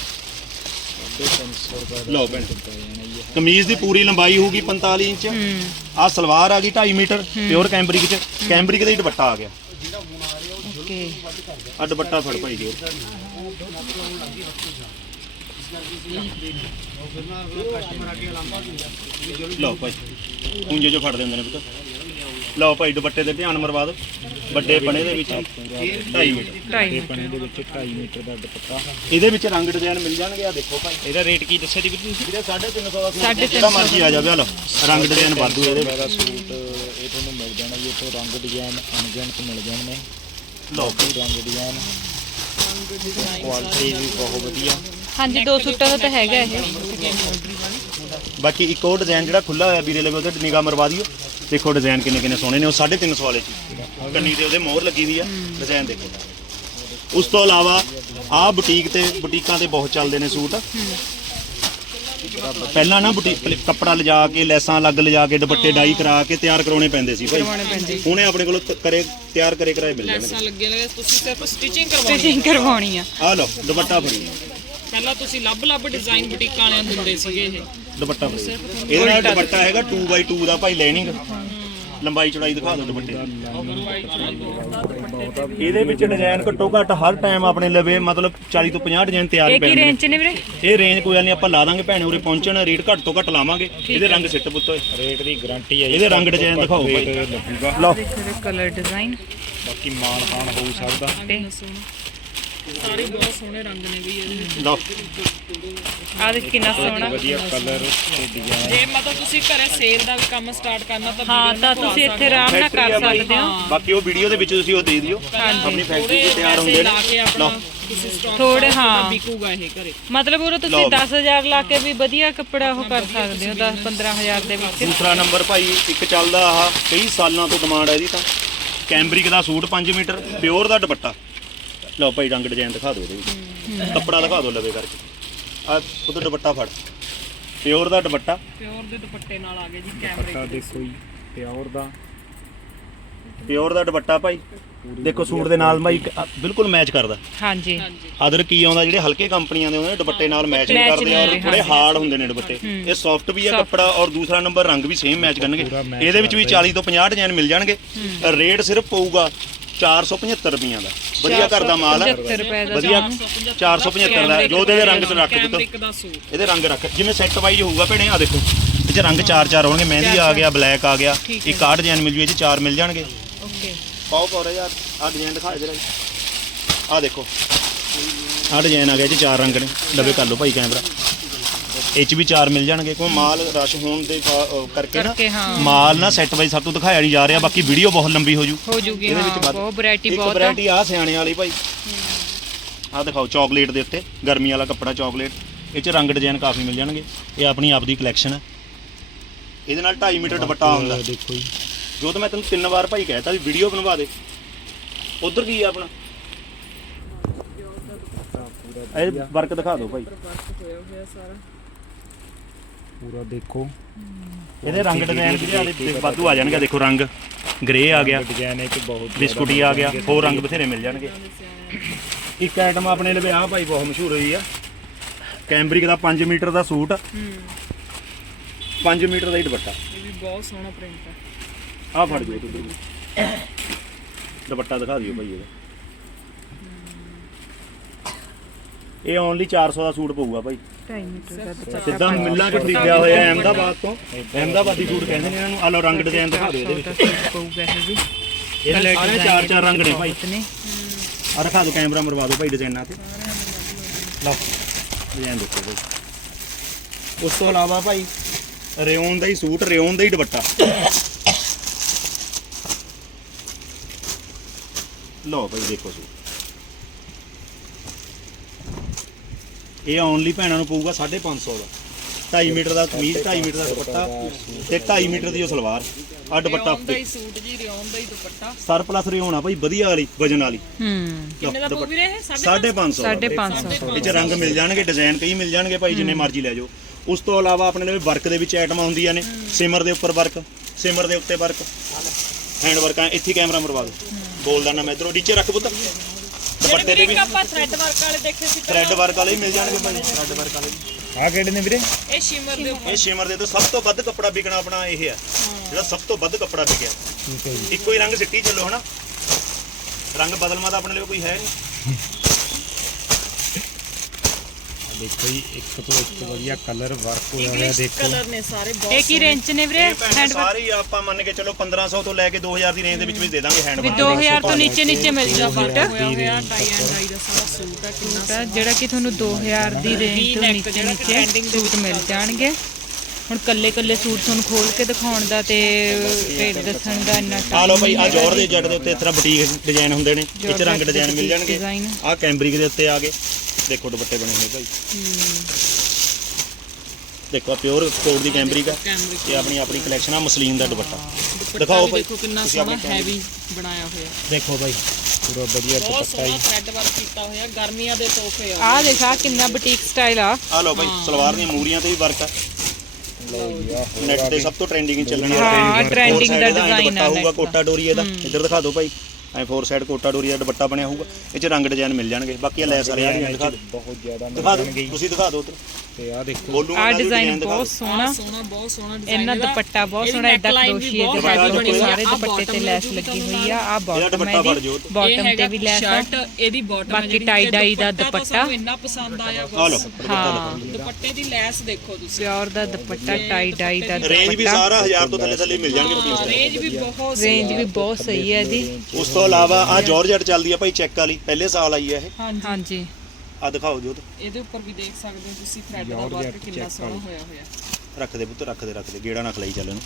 S1: ਲਓ ਭੈਣ, ਕਮੀਜ਼ ਦੀ ਪੂਰੀ ਲੰਬਾਈ ਹੋਊਗੀ ਪੰਤਾਲੀ ਇੰਚ। ਆਹ ਸਲਵਾਰ ਆ ਗਈ ਢਾਈ ਮੀਟਰ ਪਿਓਰ ਕੈਂਬਰਿਕ 'ਚ, ਕੈਂਬਰਿਕ ਦਾ ਹੀ ਦੁਪੱਟਾ ਆ ਗਿਆ।
S3: ਓਕੇ,
S1: ਆ ਦੁਪੱਟਾ ਫੜ ਭਾਈ ਜੀ। ਲਓ ਭਾਈ ਉਂਝੇ ਜੋ ਫੜਦੇ ਹੁੰਦੇ ਨੇ ਪੁੱਤ। ਲਓ ਭਾਈ ਦੁਪੱਟੇ ਦੇ ਧਿਆਨ ਮਰਵਾ ਦਿਓ। ਵੱਡੇ ਪਣੇ ਦੇ ਵਿੱਚ ਢਾਈ ਮੀਟਰ
S3: ਢਾਈ
S4: ਤੇ
S3: ਮੀਟਰ
S4: ਪਣੇ ਦੇ ਵਿੱਚ ਢਾਈ ਮੀਟਰ ਦਾ ਦੁਪੱਟਾ।
S1: ਇਹਦੇ ਵਿੱਚ ਰੰਗ ਡਿਜ਼ਾਈਨ ਮਿਲ ਜਾਣਗੇ। ਆ ਦੇਖੋ ਭਾਈ,
S4: ਇਹਦਾ ਰੇਟ ਕੀ ਦੱਸਿਆ ਦੀ ਵੀਰ ਤੁਸੀਂ?
S1: ਵੀਰੇ ਸਾਢੇ ਤਿੰਨ ਸੌ ਦਾ
S3: ਸਾਢੇ
S1: ਸੂਟ
S3: ਤਿੰਨ
S1: ਜਿਹੜਾ
S3: ਸੌ
S1: ਮਰਜ਼ੀ ਆ ਜਾਵੇ। ਹਲੋ ਰੰਗ ਡਿਜ਼ਾਈਨ ਵਾਧੂ ਇਹਦੇ
S4: ਦਾ
S1: ਵਿੱਚ।
S4: ਸੂਟ ਇਹ ਤੁਹਾਨੂੰ ਮਿਲ ਜਾਣਾ ਜੀ, ਇੱਥੋਂ ਰੰਗ ਡਿਜ਼ਾਈਨ ਅਣਗਿਣਤ ਮਿਲ ਜਾਣਗੇ।
S1: ਲਓ
S4: ਰੰਗ ਡਿਜ਼ਾਈਨ ਕੁਆਲਿਟੀ ਵੀ ਬਹੁਤ ਵਧੀਆ।
S3: ਹਾਂਜੀ ਦੋ ਸੂਟਾਂ ਦਾ ਤਾਂ ਹੈਗਾ ਇਹ।
S1: ਬਾਕੀ ਇੱਕ ਹੋਰ ਡਿਜ਼ਾਈਨ ਜਿਹੜਾ ਖੁੱਲਾ ਹੋਇਆ ਵੀਰੇ ਲਗੇ ਉਹਦੇ ਨਿਗਾਹ ਮਰਵਾ ਦਿਓ। ਦੇਖੋ ਡਿਜ਼ਾਈਨ ਕਿੰਨੇ ਕਿੰਨੇ ਸੋਹਣੇ ਨੇ। ਉਹ ਸਾਢੇ ਤਿੰਨ ਸੌ ਵਾਲੇ ਚ ਕੰਨੀ ਤੇ ਉਹਦੇ ਮੋਹਰ ਲੱਗੀ ਹੋਈ ਆ। ਡਿਜ਼ਾਈਨ ਦੇਖੋ। ਉਸ ਤੋਂ ਇਲਾਵਾ ਆਹ ਬੁਟੀਕ ਤੇ ਬੁਟੀਕਾਂ ਤੇ ਬਹੁਤ ਚੱਲਦੇ ਨੇ ਸੂਟ। ਪਹਿਲਾਂ ਨਾ ਬੁਟੀਕ ਕੱਪੜਾ ਲਿਜਾ ਕੇ ਲੈਸਾਂ ਅਲੱਗ ਲਿਜਾ ਕੇ ਦੁਪੱਟੇ ਡਾਈ ਕਰਾ ਕੇ ਤਿਆਰ ਕਰਾਉਣੇ ਪੈਂਦੇ ਸੀ ਭਾਈ। ਹੁਣੇ ਆਪਣੇ ਕੋਲ ਕਰੇ ਤਿਆਰ ਕਰੇ ਕਰਾਏ ਮਿਲ ਜਾਣਗੇ।
S2: ਲੈਸਾਂ ਲੱਗੀਆਂ ਨੇ, ਤੁਸੀਂ ਸਿਰਫ ਸਟਿਚਿੰਗ ਕਰਵਾਉਣੀ।
S3: ਸਟਿਚਿੰਗ ਕਰਵਾਉਣੀ ਆ।
S1: ਆਹ ਲਓ ਦੁਪੱਟਾ ਫਰੀ।
S2: ਪਹਿਲਾਂ ਤੁਸੀਂ ਲੱਭ ਲੱਭ ਡਿਜ਼ਾਈਨ ਬੁਟੀਕਾਂ ਵਾਲਿਆਂ ਨੂੰ ਦਿੰਦੇ ਸੀਗੇ ਇਹ।
S1: ਦੁਪੱਟਾ ਫਰੀ। ਇਹਦੇ ਨਾਲ ਦੁਪੱਟਾ ਹੈਗਾ ਟੂ ਬਾਈ ਟੂ ਦਾ ਭਾਈ ਲੈਣਿੰਗ। ਲੰਬਾਈ ਚੌੜਾਈ ਦਿਖਾ ਦਿਓ ਦੁਪੱਟੇ ਦੀ। ਇਹਦੇ ਵਿੱਚ ਡਿਜ਼ਾਈਨ ਘੱਟੋ ਘੱਟ ਹਰ ਟਾਈਮ ਆਪਣੇ ਲਵੇ ਮਤਲਬ ਚਾਲੀ ਤੋਂ ਪੰਜਾਹ ਡਿਜ਼ਾਈਨ ਤਿਆਰ
S3: ਇਹ ਕੀ
S1: ਪੈਂਦੇ
S3: ਰੇਂਜ ਚ ਨੇ ਵੀਰੇ?
S1: ਇਹ ਰੇਂਜ ਕੋਈ ਗੱਲ ਨਹੀਂ, ਆਪਾਂ ਲਾ ਦਾਂਗੇ ਭੈਣੇ ਉਰੇ ਪਹੁੰਚਣ। ਰੇਟ ਘੱਟ ਤੋਂ ਘੱਟ ਲਾਵਾਂਗੇ। ਇਹਦੇ ਰੰਗ ਸਿੱਟ ਪੁੱਤੋ।
S4: ਰੇਟ ਦੀ ਗਾਰੰਟੀ ਹੈ ਜੀ।
S1: ਇਹਦੇ ਰੰਗ ਡਿਜ਼ਾਈਨ ਦਿਖਾਓ ਭਾਈ।
S4: ਰੇਟ ਲੱਗੂਗਾ।
S1: ਲਓ
S3: ਦੇਖੋ ਇਹਦੇ ਕਲਰ ਡਿਜ਼ਾਈਨ
S4: ਬਾਕੀ ਮਾਲ ਖਾਨ ਹੋ ਸਕਦਾ।
S3: ਤੇ
S2: ਸਾਰੇ ਬਹੁਤ ਸੋਹਣੇ ਰੰਗ ਨੇ ਵੀ ਇਹਦੇ ਵਿੱਚ।
S1: ਲਓ
S3: ਆਹ ਦੇਖ ਕਿੰਨਾ ਸੋਹਣਾ।
S4: ਵਧੀਆ ਕਲਰ ਤੇ ਡਿਜ਼ਾਈਨ।
S2: ਜੇ ਮਤਲਬ ਤੁਸੀਂ ਘਰੇ ਸੇਲ ਦਾ ਵੀ ਕੰਮ ਸਟਾਰਟ ਕਰਨਾ ਤਾਂ
S3: ਹਾਂ ਤਾਂ ਤੁਸੀਂ ਇੱਥੇ ਆਰਾਮ ਨਾਲ ਕਰ ਸਕਦੇ ਹੋ।
S1: ਬਾਕੀ ਉਹ ਵੀਡੀਓ ਦੇ ਵਿੱਚ ਤੁਸੀਂ ਉਹ ਦੇ ਦਿਓ। ਆਪਣੀ ਫੈਕਟਰੀ 'ਚ ਤਿਆਰ ਹੁੰਦੇ
S2: ਲਾ ਕੇ
S1: ਨੇ।
S2: ਆਪਣਾ
S1: ਲਓ
S2: ਤੁਸੀਂ ਸਟਾਕ
S3: ਥੋੜੇ ਹਾਂ
S2: ਵਿਕੂਗਾ ਇਹ ਘਰੇ।
S3: ਮਤਲਬ ਉਹ ਤੁਸੀਂ ਦਸ ਹਜ਼ਾਰ ਲਾ ਕੇ ਵੀ ਵਧੀਆ ਕੱਪੜਾ ਉਹ ਕਰ ਸਕਦੇ ਹੋ। ਦਸ ਪੰਦਰਾਂ ਹਜ਼ਾਰ ਦੇ ਵਿੱਚ।
S1: ਦੂਸਰਾ ਨੰਬਰ ਭਾਈ ਇੱਕ ਚੱਲਦਾ ਆਹ ਕਈ ਸਾਲਾਂ ਤੋਂ ਡਿਮਾਂਡ ਹੈ ਇਹਦੀ ਤਾਂ ਕੈਂਬਰਿਕ ਦਾ ਸੂਟ ਪੰਜ ਮੀਟਰ ਪਿਓਰ ਦਾ ਦੁਪੱਟਾ। ਲਓ ਭਾਈ ਰੰਗ ਡਿਜ਼ਾਈਨ ਦਿਖਾ ਦਿਓ ਇਹਦੇ ਵਿੱਚ। ਕੱਪੜਾ ਦਿਖਾ ਦਿਓ ਲਵੇ ਕਰਕੇ। ਆ ਉਹਦਾ ਦੁਪੱਟਾ ਫੜ ਪਿਓਰ ਦਾ ਦੁਪੱਟਾ।
S2: ਪਿਓਰ ਦੇ ਦੁਪੱਟੇ ਨਾਲ ਆ ਗਏ ਜੀ ਕੈਮਰੇ।
S4: ਦੁਪੱਟਾ ਦੇਖੋ ਜੀ ਪਿਓਰ ਦਾ।
S1: ਪਿਓਰ ਦਾ ਦੁਪੱਟਾ ਭਾਈ ਦੇਖੋ ਸੂਟ ਦੇ ਨਾਲ ਭਾਈ ਅ, ਬਿਲਕੁਲ ਮੈਚ ਕਰਦਾ।
S3: ਹਾਂਜੀ
S1: ਅਦਰ ਕੀ ਆਉਂਦਾ ਜਿਹੜੇ ਹਲਕੇ ਕੰਪਨੀਆਂ ਦੇ ਹੁੰਦੇ ਨੇ ਦੁਪੱਟੇ ਨਾਲ ਮੈਚ ਨਹੀਂ
S3: Match
S1: ਕਰਦੇ
S3: ਨਹੀਂ
S1: ਔਰ
S3: ਹੁੰਦੇ,
S1: ਥੋੜੇ ਹਾਰਡ ਹੁੰਦੇ ਨੇ ਦੁਪੱਟੇ। ਇਹ ਸੌਫਟ ਵੀ ਆ ਕੱਪੜਾ ਔਰ ਦੂਸਰਾ ਨੰਬਰ ਰੰਗ ਵੀ ਸੇਮ ਮੈਚ ਕਰਨਗੇ। ਇਹਦੇ ਵਿੱਚ ਵੀ ਚਾਲੀ ਤੋਂ ਪੰਜਾਹ ਡਿਜ਼ਾਈਨ ਮਿਲ ਜਾਣਗੇ। ਰੇਟ ਸਿਰਫ ਪਊਗਾ ਚਾਰ ਸੌ ਪਝੱਤਰ ਰੁਪਈਆਂ ਦਾ। ਵਧੀਆ ਘਰ ਦਾ ਮਾਲ ਹੈ।
S3: ਪਝੱਤਰ ਰੁਪਏ ਦਾ
S1: ਵਧੀਆ ਚਾਰ ਸੌ ਪਝੱਤਰ ਦਾ। ਜੋ ਉਹਦੇ ਰੰਗ ਚ ਰੱਖ ਪੁੱਤ।
S2: ਕੈਮਰਿਕ ਦਾ ਸੂਟ।
S1: ਇਹਦੇ ਰੰਗ ਰੱਖ ਜਿਵੇਂ ਸੈੱਟ ਵਾਈਜ਼ ਹੋਊਗਾ ਭੈਣੇ। ਆ ਦੇਖੋ ਇਹ ਚ ਰੰਗ ਚਾਰ ਚਾਰ ਹੋਣਗੇ। ਮਹਿੰਦੀ ਆ ਗਿਆ, ਬਲੈਕ ਆ ਗਿਆ, ਇੱਕ ਆਹ ਡਿਜ਼ਾਈਨ ਮਿਲ ਜੂ। ਇਹ ਚ ਚਾਰ ਮਿਲ ਜਾਣਗੇ।
S3: ਓਕੇ
S1: ਪਾਓ ਪਾਓ ਯਾਰ ਆ ਡਿਜ਼ਾਈਨ ਦਿਖਾ ਜਰਾ। ਆ ਦੇਖੋ ਆ ਡਿਜ਼ਾਈਨ ਆ ਗਿਆ ਜੀ। ਚਾਰ ਰੰਗ ਨੇ। ਲਵੇ ਕਰ ਲਓ ਭਾਈ ਕੈਮਰਾ। ਇਹ ਚ ਵੀ ਚਾਰ ਮਿਲ ਜਾਣਗੇ। ਕੋਈ ਮਾਲ ਰਸ਼ ਹੋਣ ਦੇ ਕਾ- ਅਹ ਕਰਕੇ ਨਾ
S3: ਕਰਕੇ ਹਾਂ
S1: ਮਾਲ ਨਾ ਸੈੱਟ ਵਾਈਜ਼ ਸਭ ਤੋਂ ਦਿਖਾਇਆ ਨਹੀਂ ਜਾ ਰਿਹਾ। ਬਾਕੀ ਵੀਡੀਓ ਬਹੁਤ ਲੰਬੀ ਹੋ ਜੂ।
S3: ਹੋ ਜੂਗੀ।
S1: ਇਹਦੇ
S3: ਹਾਂ
S1: ਵਿੱਚ ਵੱਧ-
S3: ਬਹੁਤ ਵੈਰਾਈਟੀ
S1: ਇੱਕ
S3: ਬਹੁਤ ਆ।
S1: ਵੈਰਾਈਟੀ ਆ ਸਿਆਣੇ ਵਾਲੀ ਭਾਈ। ਆ ਦਿਖਾਓ ਚਾਕਲੇਟ ਦੇ ਉੱਤੇ ਗਰਮੀ ਵਾਲਾ ਕੱਪੜਾ ਚਾਕਲੇਟ। ਇਹ ਚ ਰੰਗ ਡਿਜ਼ਾਈਨ ਕਾਫੀ ਮਿਲ ਜਾਣਗੇ। ਇਹ ਆਪਣੀ ਆਪ ਦੀ ਕਲੈਕਸ਼ਨ ਹੈ। ਇਹਦੇ ਨਾਲ ਢਾਈ ਮੀਟਰ ਦੁਪੱਟਾ ਆਉਂਦਾ।
S4: ਦੇਖੋ ਜੀ
S1: ਜੋ ਤਾਂ ਮੈਂ ਤੈਨੂੰ ਤਿੰਨ ਵਾਰ ਭਾਈ ਕਹਿਤਾ ਵੀ ਵੀਡੀਓ ਬਣਵਾ ਦੇ। ਉਧਰ ਕੀ ਆ ਆਪਣਾ ਇਹ ਵਰਕ ਦਿਖਾ ਦਿਓ ਭਾਈ।
S4: ਪੂਰਾ ਦੇਖੋ
S1: ਇਹਦੇ ਰੰਗ ਡਿਜ਼ਾਈਨ ਜਿਹੜੇ ਵਾਧੂ ਆ ਜਾਣਗੇ। ਦੇਖੋ ਰੰਗ ਗ੍ਰੇ ਆ ਗਿਆ,
S4: ਡਿਜ਼ਾਈਨ ਇਹ ਚ ਬਹੁਤ
S1: ਬਿਸਕੁਟੀ ਆ ਗਿਆ, ਹੋਰ ਰੰਗ ਬਥੇਰੇ ਮਿਲ ਜਾਣਗੇ। ਇੱਕ ਆਈਟਮ ਆਪਣੇ ਲਈ ਆ ਭਾਈ ਬਹੁਤ ਮਸ਼ਹੂਰ ਹੋਈ ਆ। ਕੈਂਬਰਿਕ ਦਾ ਪੰਜ ਮੀਟਰ ਦਾ ਸੂਟ। ਪੰਜ ਮੀਟਰ ਦਾ ਹੀ ਦੁਪੱਟਾ।
S2: ਇਹ ਵੀ ਬਹੁਤ ਸੋਹਣਾ ਪ੍ਰਿੰਟ ਹੈ।
S1: ਆਹ ਫੜ ਜਿਓ ਤੁਸੀਂ ਦੁਪੱਟਾ ਦਿਖਾ ਦਿਓ ਭਾਈ ਇਹਦਾ। ਇਹ ਓਨਲੀ ਚਾਰ ਸੌ ਦਾ ਸੂਟ ਪਊਗਾ ਭਾਈ।
S3: ਢਾਈ ਮੀਟਰ ਦਾ ਦੁਪੱਟਾ
S1: ਸਿੱਧਾ ਮਿੱਲਾਂ 'ਚ ਖਰੀਦਿਆ ਹੋਇਆ ਅਹਿਮਦਾਬਾਦ ਤੋਂ। ਅਹਿਮਦਾਬਾਦੀ ਸੂਟ ਕਹਿੰਦੇ ਨੇ ਇਹਨਾਂ ਨੂੰ। ਆ ਲਓ ਰੰਗ ਡਿਜ਼ਾਈਨ ਦਿਖਾ ਦਿਓ ਇਹਦੇ ਵਿੱਚ।
S3: ਪਊਗਾ ਇਹ ਵੀ।
S1: ਇਹਦੇ ਸਾਰੇ ਚਾਰ ਚਾਰ ਰੰਗ ਨੇ ਭਾਈ।
S3: ਨੇ
S1: ਆ ਦਿਖਾ ਦਿਓ ਕੈਮਰਾ ਮਰਵਾ ਦਿਓ ਭਾਈ ਡਿਜ਼ਾਈਨਾਂ ਤੇ। ਲਓ ਡਿਜ਼ਾਈਨ ਦੇਖੋ ਭਾਈ। ਉਸ ਤੋਂ ਇਲਾਵਾ ਭਾਈ ਰਿਓਨ ਦਾ ਹੀ ਸੂਟ, ਰਿਓਨ ਦਾ ਹੀ ਦੁਪੱਟਾ। ਲਓ ਭਾਈ ਦੇਖੋ ਸੂਟ। ਇਹ ਓਨਲੀ ਭੈਣਾਂ ਨੂੰ ਪਊਗਾ ਸਾਢੇ ਪੰਜ ਸੌ ਦਾ। ਢਾਈ ਮੀਟਰ ਦਾ ਕਮੀਜ਼, ਢਾਈ ਮੀਟਰ ਦਾ ਦੁਪੱਟਾ ਤੇ ਢਾਈ ਮੀਟਰ ਦੀ ਉਹ ਸਲਵਾਰ। ਆ ਦੁਪੱਟਾ
S2: ਰਿਓਨ ਦਾ ਹੀ ਸੂਟ ਜੀ, ਰਿਓਨ ਦਾ ਹੀ ਦੁਪੱਟਾ।
S1: ਸਰ ਪਲੱਸ ਰਿਓਨ ਆ ਭਾਈ ਵਧੀਆ ਵਾਲੀ ਵਜਨ ਵਾਲੀ।
S3: ਹੂੰ
S2: ਕਿੰਨੇ ਦਾ ਪਊ ਵੀਰੇ ਇਹ?
S1: ਸਾਢੇ ਪੰਜ ਸੌ।
S3: ਸਾਢੇ ਪੰਜ ਸੌ।
S1: ਇਹ ਚ ਰੰਗ ਮਿਲ ਜਾਣਗੇ, ਡਿਜ਼ਾਈਨ ਕਈ ਮਿਲ ਜਾਣਗੇ ਭਾਈ, ਜਿੰਨੇ ਮਰਜ਼ੀ ਲੈ ਜਾਓ। ਉਸ ਤੋਂ ਇਲਾਵਾ ਆਪਣੇ ਲਈ ਵਰਕ ਦੇ ਵਿੱਚ ਆਈਟਮਾਂ ਹੁੰਦੀਆਂ ਨੇ। ਸਿਮਰ ਦੇ ਉੱਪਰ ਵਰਕ, ਸਿਮਰ ਦੇ ਉੱਤੇ ਵਰਕ, ਹੈਂਡ ਵਰਕ। ਆ ਇੱਥੇ ਕੈਮਰਾ ਮਰਵਾ ਦਿਓ। ਬੋਲਦਾ ਨਾ ਮੈਂ ਇਧਰੋਂ ਨੀਚੇ ਰੱਖ ਪੁੱਤ। ਦੁਪੱਟੇ ਦੇ ਵੀ
S2: ਆਪਾਂ ਥ੍ਰੈਡ ਵਰਕ ਵਾਲੇ ਦੇਖੇ ਸੀ।
S1: ਥ੍ਰੈਡ ਵਰਕ ਵਾਲੇ ਹੀ ਮਿਲ ਜਾਣਗੇ ਭਾਈ। ਥ੍ਰੈਡ ਵਰਕ ਵਾਲੇ
S4: ਆ ਕਿਹੜੇ ਨੇ ਵੀਰੇ?
S2: ਇਹ ਸ਼ਿਮਰ ਦੇ ਉੱਪਰ।
S1: ਇਹ ਸ਼ਿਮਰ ਦੇ ਤੋਂ ਸਭ ਤੋਂ ਵੱਧ ਕੱਪੜਾ ਵਿਕਣਾ ਆਪਣਾ ਇਹ ਆ ਜਿਹੜਾ ਸਭ ਤੋਂ ਵੱਧ ਕੱਪੜਾ ਵਿਕਿਆ।
S4: ਠੀਕ ਹੈ ਜੀ।
S1: ਇੱਕੋ ਹੀ ਰੰਗ ਸਿੱਟੀ ਚੱਲੋ ਹਨਾ। ਰੰਗ ਬਦਲਵਾ ਤਾਂ ਆਪਣੇ ਲਈ ਕੋਈ ਹੈ ਨਹੀਂ।
S4: ਦੇਖੋ ਜੀ ਇੱਕ ਤੋਂ ਇੱਕ ਵਧੀਆ ਕਲਰ ਵਰਕ ਹੋਇਆ ਹੋਇਆ
S2: ਇੰਗਲਿਸ਼
S4: ਦੇਖੋ।
S2: ਕਲਰ ਨੇ ਸਾਰੇ ਬਹੁਤ
S3: ਇਹ ਕੀ ਰੇਂਜ ਚ ਨੇ ਵੀਰੇ?
S1: ਇਹ ਭੈਣੇ ਸਾਰੀ ਆਪਾਂ ਮੰਨ ਕੇ ਚਲੋ ਪੰਦਰਾਂ ਸੌ ਤੋਂ ਲੈ ਕੇ ਦੋ ਹਜ਼ਾਰ ਦੀ ਰੇਂਜ ਦੇ ਵਿੱਚ ਵੀ ਦੇ ਦਾਂਗੇ ਹੈਂਡ
S3: ਵੀ
S1: ਵਰਕ।
S3: ਦੋ ਹਜ਼ਾਰ ਤੋਂ ਨੀਚੇ ਨੀਚੇ ਮਿਲ ਜਾ
S2: ਵਰਕ
S3: ਸੂਟ
S2: ਹੋਇਆ ਹੋਇਆ ਟਾਈ ਐਂਡ ਡਾਈ ਦਾ ਸਾਰਾ ਸੂਟ ਹੈ ਕਿੰਨਾ
S3: ਤਾਂ ਜਿਹੜਾ ਕਿ ਤੁਹਾਨੂੰ ਦੋ ਹਜ਼ਾਰ ਦੀ ਰੇਂਜ ਤੋਂ
S2: neck
S3: ਨੀਚੇ
S2: ਜਿਹੜਾ
S3: ਨੀਚੇ
S2: trending ਦੇ
S3: ਸੂਟ ਮਿਲ ਜਾਣਗੇ। ਹੁਣ ਕੱਲੇ ਕੱਲੇ ਸੂਟ ਤੁਹਾਨੂੰ ਖੋਲ ਕੇ ਦਿਖਾਉਣ ਦਾ ਤੇ ਰੇਟ ਦੱਸਣ ਦਾ ਇੰਨਾ
S1: ਆ ਲਓ ਭਾਈ, ਆ
S3: ਨਹੀਂ ਹੈਗਾ
S1: ਜੋਰ ਦੇ
S3: ਜੀ।
S1: ਜੱਟ ਦੇ ਉੱਤੇ ਇਸ ਤਰ੍ਹਾਂ ਬੁਟੀਕ ਡਿਜ਼ਾਈਨ ਹੁੰਦੇ ਨੇ, ਇਹ 'ਚ ਰੰਗ ਡਿਜ਼ਾਈਨ ਮਿਲ ਜਾਣਗੇ।
S3: design।
S1: ਆ ਕੈਂਬਰਿਕ ਦੇ ਉੱਤੇ ਆ ਗਏ, ਦੇਖੋ ਦੁਪੱਟੇ ਬਣੇ ਹੋਏ ਭਾਈ। ਦੇਖੋ ਪਿਓਰ ਕੋਟ ਦੀ ਕੈਂਬਰਿਕ ਆ,
S2: ਕੈਮਰਿਕ
S1: ਇਹ ਆਪਣੀ ਆਪਣੀ ਕਲੈਕਸ਼ਨ ਆ ਮਸਲੀਨ ਦਾ ਦੁਪੱਟਾ।
S2: ਦੁਪੱਟਾ
S1: ਦਿਖਾਓ
S2: ਵੀ
S1: ਭਾਈ,
S2: ਦੇਖੋ ਕਿੰਨਾ
S1: ਤੁਸੀਂ
S2: ਸੋਹਣਾ
S1: ਆਪਣੇ
S2: ਹੈਵੀ ਬਣਾਇਆ ਹੋਇਆ
S4: ਦੇਖੋ ਭਾਈ ਪੂਰਾ ਵਧੀਆ
S2: ਬਹੁਤ
S4: ਦੁਪੱਟਾ
S2: ਸੋਹਣਾ
S4: ਜੀ।
S2: ਥ੍ਰੈਡ ਵਰਕ ਕੀਤਾ ਹੋਇਆ ਗਰਮੀਆਂ ਦੇ ਤੋਹਫੇ ਆ
S3: ਆਹ ਦੇਖਾ ਕਿੰਨਾ ਬੁਟੀਕ ਸਟਾਈਲ ਆ।
S1: ਆ ਲਓ ਭਾਈ, ਸਲਵਾਰ ਦੀਆਂ ਮੂਰੀਆਂ ਤੇ ਵੀ ਵਰਕ ਆ,
S4: ਲਓ ਜੀ ਆਹ
S1: ਨੈਟ ਤੇ ਸਭ ਤੋਂ ਟ੍ਰੈਂਡਿੰਗ ਚੱਲਣ ਵਾਲਾ
S3: ਹਾਂ ਟ੍ਰੈਂਡਿੰਗ ਦਾ ਡਿਜ਼ਾਈਨ ਆ
S1: ਹੋਊਗਾ ਕੋਟਾ ਡੋਰੀ ਇਹਦਾ। ਇੱਧਰ ਦਿਖਾ ਦਿਓ ਭਾਈ, ਐ ਫੋਰ ਸਾਈਡ ਕੋਟਾ ਡੋਰੀ ਦਾ ਦੁਪੱਟਾ ਬਣਿਆ ਹੋਊਗਾ, ਇਹ 'ਚ ਰੰਗ ਡਿਜ਼ਾਈਨ ਮਿਲ ਜਾਣਗੇ। ਬਾਕੀ ਲੈਸ ਵਾਲੇ ਆ ਦਿਖਾ ਦਿਓ,
S4: ਬਹੁਤ ਜ਼ਿਆਦਾ ਮਿਲ
S1: ਦਿਖਾ ਦਿਓ
S4: ਜਾਣਗੇ ਜੀ।
S1: ਤੁਸੀਂ ਦਿਖਾ ਦਿਓ ਉੱਧਰ
S4: ਤੇ ਆਹ ਦੇਖੋ
S1: ਬੋਲੂ
S3: ਆ ਡਿਜ਼ਾਈਨ ਬਹੁਤ ਸੋਹਣਾ,
S2: ਸੋਹਣਾ ਬਹੁਤ ਸੋਹਣਾ ਡਿਜ਼ਾਈਨ
S3: ਇਹਨਾਂ ਦੁਪੱਟਾ ਬਹੁਤ ਸੋਹਣਾ, ਐਡਾ ਕਰੋਸ਼ੀਏ ਦੇ ਵਿੱਚ ਸਾਰੇ ਦੁਪੱਟੇ ਤੇ ਲੈਸ ਲੱਗੀ ਹੋਈ ਆ। ਆ ਬਾਟਮ
S1: ਦੁਪੱਟਾ
S3: ਹੈ
S1: ਫੜ
S3: ਦੀ,
S1: ਜਿਓ।
S3: ਬਾਟਮ ਤੇ ਵੀ ਲੈਸ ਆ।
S2: ਸ਼ਰਟ ਇਹਦੀ ਬਾਟਮ
S3: ਬਾਕੀ ਟਾਈ ਡਾਈ ਦਾ ਦੁਪੱਟਾ
S2: ਇੰਨਾ ਪਸੰਦ ਆਇਆ
S1: ਆ ਲਓ
S2: ਬਸ
S3: ਹਾਂ
S2: ਦੁਪੱਟੇ ਦੀ ਲੈਸ ਦੇਖੋ ਤੁਸੀਂ
S3: ਪਿਓਰ ਦਾ ਦੁਪੱਟਾ ਟਾਈ ਡਾਈ ਦਾ
S1: ਰੇਂਜ ਵੀ
S3: ਦੁਪੱਟਾ।
S1: ਸਾਰਾ ਹਜ਼ਾਰ ਤੋਂ ਥੱਲੇ ਥੱਲੇ ਮਿਲ ਜਾਣਗੇ ਬੁਟੀਕ ਤੇ।
S2: ਰੇਂਜ ਵੀ ਬਹੁਤ
S3: ਰੇਂਜ ਵੀ ਬਹੁਤ ਸਹੀ ਹੈ ਇਹਦੀ।
S1: ਉਸ ਤੋਂ ਇਲਾਵਾ ਆ ਜਾਰਜਟ ਚੱਲਦੀ ਆ ਭਾਈ, ਚੈੱਕ ਵਾਲੀ, ਪਹਿਲੇ ਸਾਲ ਆਈ ਆ ਇਹ।
S2: ਹਾਂਜੀ
S3: ਹਾਂਜੀ
S1: ਆ ਦਿਖਾਓ ਜੋਤ,
S2: ਇਹਦੇ ਉੱਪਰ ਵੀ ਦੇਖ ਸਕਦੇ ਹੋ ਤੁਸੀਂ ਥ੍ਰੈਡ ਦਾ
S4: Georgette
S2: ਵਰਕ ਕਿੰਨਾ
S4: check
S2: ਸੋਹਣਾ ਹੋਇਆ ਹੋਇਆ
S1: ਰੱਖ ਦੇ ਪੁੱਤ, ਰੱਖ ਦੇ ਰੱਖ ਦੇ, ਗੇੜਾ ਨਾ ਖਲਾਈ ਚੱਲ ਇਹਨੂੰ।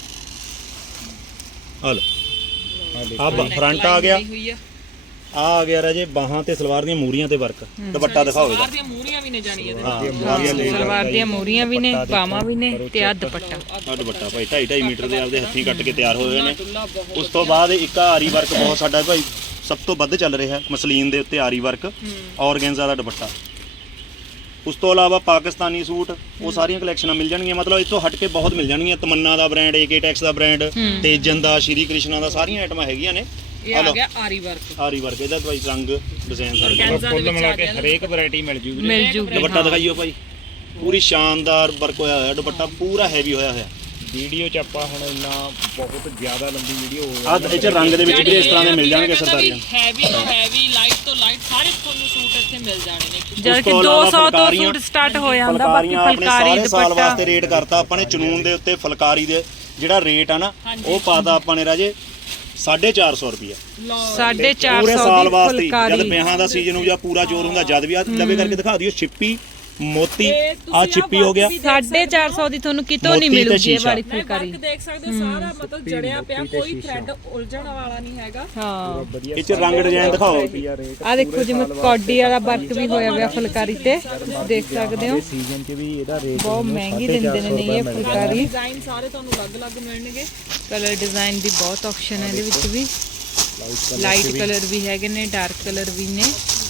S1: ਆ ਲਓ
S4: ਆਹ ਦੇਖੋ
S1: ਆ ਫਰੰਟ ਆ ਗਿਆ,
S2: ਬਣੀ ਹੋਈ ਆ
S1: ਆ ਆ ਗਿਆ ਰਾਜੇ ਬਾਹਾਂ ਤੇ ਸਲਵਾਰ ਦੀਆਂ ਮੂਰੀਆਂ ਤੇ ਵਰਕ। ਦੁਪੱਟਾ ਦਿਖਾਓ ਇਹਦਾ।
S2: ਸਲਵਾਰ ਦੀਆਂ ਮੂਹਰੀਆਂ ਵੀ ਨੇ ਜਾਣੀ ਇਹਦੇ
S1: ਹਾਂ
S3: ਸਲਵਾਰ ਦੀਆਂ ਮੋਰੀਆਂ ਵੀ ਨੇ, ਬਾਹਾਂ ਵੀ ਨੇ ਤੇ ਆ ਦੁਪੱਟਾ।
S1: ਆ ਦੁਪੱਟਾ ਭਾਈ ਢਾਈ ਢਾਈ ਮੀਟਰ ਦੇ ਆਪਦੇ ਹੱਥੀਂ ਕੱਟ ਕੇ ਤਿਆਰ ਹੋਏ ਨੇ।
S2: ਟੁੱਲਾ ਬਹੁਤ
S1: ਉਸ ਤੋਂ ਬਾਅਦ ਇੱਕ ਆਰੀ ਵਰਕ ਬਹੁਤ ਸਾਡਾ ਭਾਈ ਸਭ ਤੋਂ ਵੱਧ ਚੱਲ ਰਿਹਾ, ਮਸਲੀਨ ਦੇ ਉੱਤੇ ਆਰੀ ਵਰਕ, ਔਰਗੈਂਜ਼ਾ ਦਾ ਦੁਪੱਟਾ। ਉਸ ਤੋਂ ਇਲਾਵਾ ਪਾਕਿਸਤਾਨੀ ਸੂਟ, ਉਹ ਸਾਰੀਆਂ ਕਲੈਕਸ਼ਨਾਂ ਮਿਲ ਜਾਣਗੀਆਂ। ਮਤਲਬ ਇਸ ਤੋਂ ਹਟ ਕੇ ਬਹੁਤ ਮਿਲ ਜਾਣਗੀਆਂ। ਤਮੰਨਾ ਦਾ ਬ੍ਰਾਂਡ, ਏਕੇ ਟੈਕਸ ਦਾ ਬ੍ਰਾਂਡ, ਤੇਜਨ ਦਾ, ਸ਼੍ਰੀ ਕ੍ਰਿਸ਼ਨਾ ਦਾ, ਸਾਰੀਆਂ ਆਈਟਮਾਂ ਹੈਗੀਆਂ ਨੇ।
S2: ਇਹ ਆ ਗਿਆ ਆਰੀ ਵਰਕ
S1: ਆਰੀ ਵਰਕ, ਇਹਦਾ ਭਾਈ ਰੰਗ ਡਿਜ਼ਾਈਨ ਸਾਰੇ
S2: Organza
S4: ਕੁੱਲ
S2: ਦੇ ਵਿੱਚ
S4: ਮਿਲਾ
S2: ਆ
S4: ਕੇ
S2: ਗਿਆ ਨਾ।
S4: ਹਰੇਕ ਵੈਰਾਈਟੀ ਮਿਲ ਜੂਗੀ ਜੀ।
S3: ਮਿਲ ਜੂਗੀ।
S1: ਦੁਪੱਟਾ ਦਿਖਾਈਓ ਭਾਈ, ਪੂਰੀ ਸ਼ਾਨਦਾਰ ਵਰਕ ਹੋਇਆ ਹੋਇਆ ਦੁਪੱਟਾ, ਪੂਰਾ ਹੈਵੀ ਹੋਇਆ ਹੋਇਆ।
S4: ਵੀਡੀਓ ਚ ਆਪਾਂ ਹੁਣ ਇੰਨਾ ਬਹੁਤ ਜ਼ਿਆਦਾ ਲੰਬੀ ਵੀਡੀਓ ਹੋ
S1: ਆ ਇਹ ਚ ਰੰਗ ਦੇ ਵਿੱਚ ਵੀ ਇਸ ਤਰ੍ਹਾਂ ਦੇ ਮਿਲ ਜਾਣਗੇ ਸਰਦਾਰੀਆਂ।
S2: ਹੈਵੀ ਤੋਂ ਹੈਵੀ, ਲਾਈਟ ਤੋਂ ਲਾਈਟ, ਸਾਰੇ ਤੁਹਾਨੂੰ ਸੂਟ ਇੱਥੇ ਮਿਲ ਜਾਣੇ ਨੇ।
S3: ਜਦ ਕਿ
S1: ਤੋਂ
S3: ਦੋ
S1: ਇਲਾਵਾ
S3: ਸੌ ਤੋਂ
S1: ਫੁਲਕਾਰੀਆਂ-
S3: ਸੂਟ ਸਟਾਰਟ ਹੋ ਜਾਂਦਾ। ਬਾਕੀ
S1: ਫੁਲਕਾਰੀਆਂ ਆਪਣੇ
S3: ਫੁਲਕਾਰੀ
S1: ਸਾਰੇ ਸਾਲ
S3: ਦੁਪੱਟਾ
S1: ਵਾਸਤੇ ਰੇਟ ਕਰਤਾ ਆਪਾਂ ਨੇ। ਚਨੂਨ ਦੇ ਉੱਤੇ ਫੁਲਕਾਰੀ ਦੇ ਜਿਹੜਾ ਰੇਟ ਆ ਨਾ, ਉਹ ਪਾਤਾ ਆਪਾਂ ਨੇ ਰਾਜੇ ਸਾਢੇ ਚਾਰ ਸੌ ਰੁਪਏ
S3: ਸਾਢੇ ਚਾਰ
S1: ਪੂਰੇ
S3: ਸੌ
S1: ਸਾਲ
S3: ਦੀ
S1: ਵਾਸਤੇ। ਜਦ
S3: ਫੁਲਕਾਰੀ।
S1: ਵਿਆਹਾਂ ਦਾ ਸੀਜ਼ਨ ਹੋ ਜਾਂ ਪੂਰਾ ਜ਼ੋਰ ਹੁੰਦਾ, ਜਦ ਵੀ ਆ ਲਵੇ ਕਰਕੇ ਦਿਖਾ ਦਿਓ। ਛਿੱਪੀ ਮੋਤੀ,
S2: ਤੇ
S1: ਆ
S2: ਤੁਸੀਂ
S1: ਛਿੱਪੀ
S2: ਆਹ
S1: ਹੋ ਗਿਆ,
S2: work ਵੀ
S3: ਸਾਢੇ ਚਾਰ ਸੌ ਦੀ ਤੁਹਾਨੂੰ ਕਿਤੋਂ ਨਹੀਂ
S1: ਮੋਤੀ ਤੇ
S3: ਮਿਲੂਗੀ ਇਹ
S1: ਸ਼ੀਸ਼ਾ।
S3: ਵਾਲੀ
S2: ਮੈਂ
S3: ਫੁਲਕਾਰੀ।
S2: ਵਰਕ ਦੇਖ ਸਕਦੇ ਹੋ ਸਾਰਾ ਮਤਲਬ ਜੜਿਆ ਪਿਆ, ਕੋਈ ਥ੍ਰੈਡ ਉਲਝਣ ਵਾਲਾ ਨਹੀਂ ਹੈਗਾ।
S3: ਹਾਂ
S4: ਵਧੀਆ
S1: ਇਹ ਚ ਰੰਗ ਡਿਜ਼ਾਈਨ ਦਿਖਾਓ।
S4: ਰੇਟ
S3: ਆ ਦੇਖੋ ਜਿਵੇਂ ਕੌਡੀ ਵਾਲਾ ਵਰਕ ਵੀ ਹੋਇਆ ਹੋਇਆ ਫੁਲਕਾਰੀ ਤੇ, ਤੁਸੀਂ ਦੇਖ ਸਕਦੇ ਹੋ।
S4: ਸੀਜ਼ਨ ਚ ਵੀ ਇਹਦਾ ਰੇਟ
S3: ਬਹੁਤ ਮਹਿੰਗੀ ਦਿੰਦੇ ਨੇ ਇਹ ਫੁਲਕਾਰੀ।
S2: ਡਿਜ਼ਾਈਨ ਸਾਰੇ ਤੁਹਾਨੂੰ ਅਲੱਗ-ਅਲੱਗ ਮਿਲਣਗੇ।
S3: ਕਲਰ ਡਿਜ਼ਾਈਨ ਦੀ ਬਹੁਤ ਆਪਸ਼ਨ ਹੈ ਇਹਦੇ ਵਿੱਚ ਵੀ। ਲਾਈਟ ਕਲਰ ਵੀ ਹੈਗੇ ਨੇ, ਡਾਰਕ ਕਲਰ ਵੀ ਨੇ।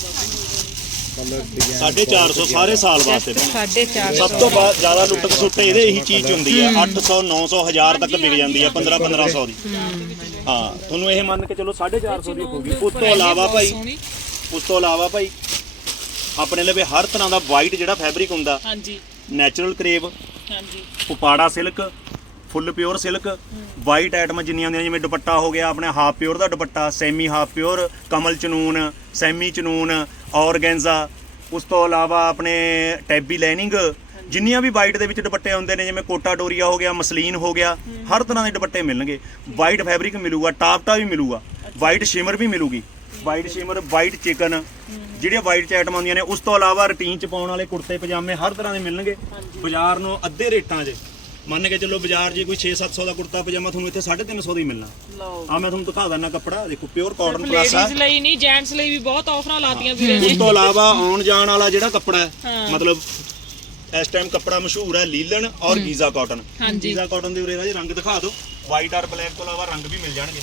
S4: ਕਲਰ ਡਿਜ਼ਾਈਨ
S1: ਸਾਢੇ ਚਾਰ ਸੌ ਸਾਰੇ ਸਾਲ ਵਾਸਤੇ
S3: ਜਸਟ
S1: ਭੈਣੇ।
S3: ਸਾਢੇ ਚਾਰ
S1: ਸਭ ਤੋਂ ਬਾਅਦ ਜ਼ਿਆਦਾ ਲੁੱਟ ਖਸੁੱਟ ਇਹਦੇ ਇਹੀ ਚੀਜ਼ 'ਚ ਹੁੰਦੀ ਆ। ਅੱਠ ਸੌ ਨੌ ਸੌ ਹਜ਼ਾਰ ਤੱਕ ਵਿਕ ਜਾਂਦੀ ਆ, ਪੰਦਰਾਂ ਪੰਦਰਾਂ ਸੌ ਦੀ। ਹਾਂ ਤੁਹਾਨੂੰ ਇਹ ਮੰਨ ਕੇ ਚਲੋ ਸਾਢੇ ਚਾਰ ਸੌ ਦੀ ਹੋਊਗੀ। ਉਸ ਤੋਂ ਇਲਾਵਾ ਭਾਈ
S2: ਸੋਹਣੀ।
S1: ਉਸ ਤੋਂ ਇਲਾਵਾ ਭਾਈ ਆਪਣੇ ਲਵੇ ਹਰ ਤਰ੍ਹਾਂ ਦਾ ਵਾਈਟ ਜਿਹੜਾ ਫੈਬਰਿਕ ਹੁੰਦਾ,
S2: ਹਾਂਜੀ
S1: ਨੈਚੁਰਲ ਕਰੇਵ,
S2: ਹਾਂਜੀ
S1: Uppada silk, full pure silk, white ਆਈਟਮਾਂ ਜਿੰਨੀਆਂ ਹੁੰਦੀਆਂ, ਜਿਵੇਂ ਦੁਪੱਟਾ ਹੋ ਗਿਆ ਆਪਣੇ ਹਾਫ ਪਿਓਰ ਦਾ ਦੁਪੱਟਾ, ਸੈਮੀ ਹਾਫ ਪਿਓਰ, ਕਮਲ ਚਨੂਨ, ਸੈਮੀ ਚਨੂਨ, ਔਰਗੈਂਜ਼ਾ। ਉਸ ਤੋਂ ਇਲਾਵਾ ਆਪਣੇ ਟੈਬੀ ਲਾਈਨਿੰਗ, ਜਿੰਨੀਆਂ ਵੀ ਵਾਈਟ ਦੇ ਵਿੱਚ ਦੁਪੱਟੇ ਹੁੰਦੇ ਨੇ, ਜਿਵੇਂ ਕੋਟਾ ਡੋਰੀਆ ਹੋ ਗਿਆ, ਮਸਲੀਨ ਹੋ ਗਿਆ, ਹਰ ਤਰ੍ਹਾਂ ਦੇ ਦੁਪੱਟੇ ਮਿਲਣਗੇ। ਵਾਈਟ ਫੈਬਰਿਕ ਮਿਲੂਗਾ, ਟਾਪਟਾ ਵੀ ਮਿਲੂਗਾ, ਵਾਈਟ ਸ਼ਿਮਰ ਵੀ ਮਿਲੂਗੀ, ਵਾਈਟ ਸ਼ਿਮਰ, ਵਾਈਟ ਚਿਕਨ, ਜਿਹੜੀਆਂ ਵਾਈਟ ਚ ਆਈਟਮਾਂ ਹੁੰਦੀਆਂ ਨੇ। ਉਸ ਤੋਂ ਇਲਾਵਾ ਰੂਟੀਨ ਚ ਪਾਉਣ ਵਾਲੇ ਕੁੜਤੇ ਪਜਾਮੇ ਹਰ ਤਰ੍ਹਾਂ ਦੇ ਮਿਲਣਗੇ। ਬਾਜ਼ਾਰ ਨੂੰ ਅੱਧੇ ਰੇਟਾਂ 'ਚ ਮੰਨ ਕੇ ਚੱਲੋ, ਬਾਜ਼ਾਰ ਜੇ ਕੋਈ ਛੇ ਸੱਤ ਸੌ ਦਾ ਕੁੜਤਾ ਪਜਾਮਾ ਤੁਹਾਨੂੰ ਇੱਥੇ ਸਾਢੇ ਤਿੰਨ ਸੌ ਦਾ ਹੀ ਮਿਲਣਾ।
S2: ਲਓ
S1: ਆ ਮੈਂ ਤੁਹਾਨੂੰ ਦਿਖਾ ਦਿੰਦਾ ਕੱਪੜਾ, ਦੇਖੋ ਪਿਓਰ ਕਾਟਨ ਪਲੱਸ ਆ।
S2: ਲੇਡੀਜ਼ ਲਈ ਨਹੀਂ, ਜੈਂਟਸ ਲਈ ਵੀ ਬਹੁਤ ਆਫਰਾਂ ਲਾਤੀਆਂ ਵੀਰੇ
S1: ਉਸ
S2: ਨੇ।
S1: ਤੋਂ ਇਲਾਵਾ ਆਉਣ ਜਾਣ ਵਾਲਾ ਜਿਹੜਾ ਕੱਪੜਾ ਹੈ,
S2: ਹਾਂ।
S1: ਮਤਲਬ ਇਸ ਟਾਈਮ ਕੱਪੜਾ ਮਸ਼ਹੂਰ ਹੈ ਲੀਲਨ ਔਰ ਗੀਜ਼ਾ ਕਾਟਨ।
S2: ਹਾਂਜੀ।
S1: ਗੀਜ਼ਾ ਕਾਟਨ ਦੇ ਉਰੇ ਰਾਜੇ ਰੰਗ ਦਿਖਾ ਦਿਓ। ਵਾਈਟ ਔਰ ਬਲੈਕ ਤੋਂ ਇਲਾਵਾ ਰੰਗ ਵੀ ਮਿਲ ਜਾਣਗੇ।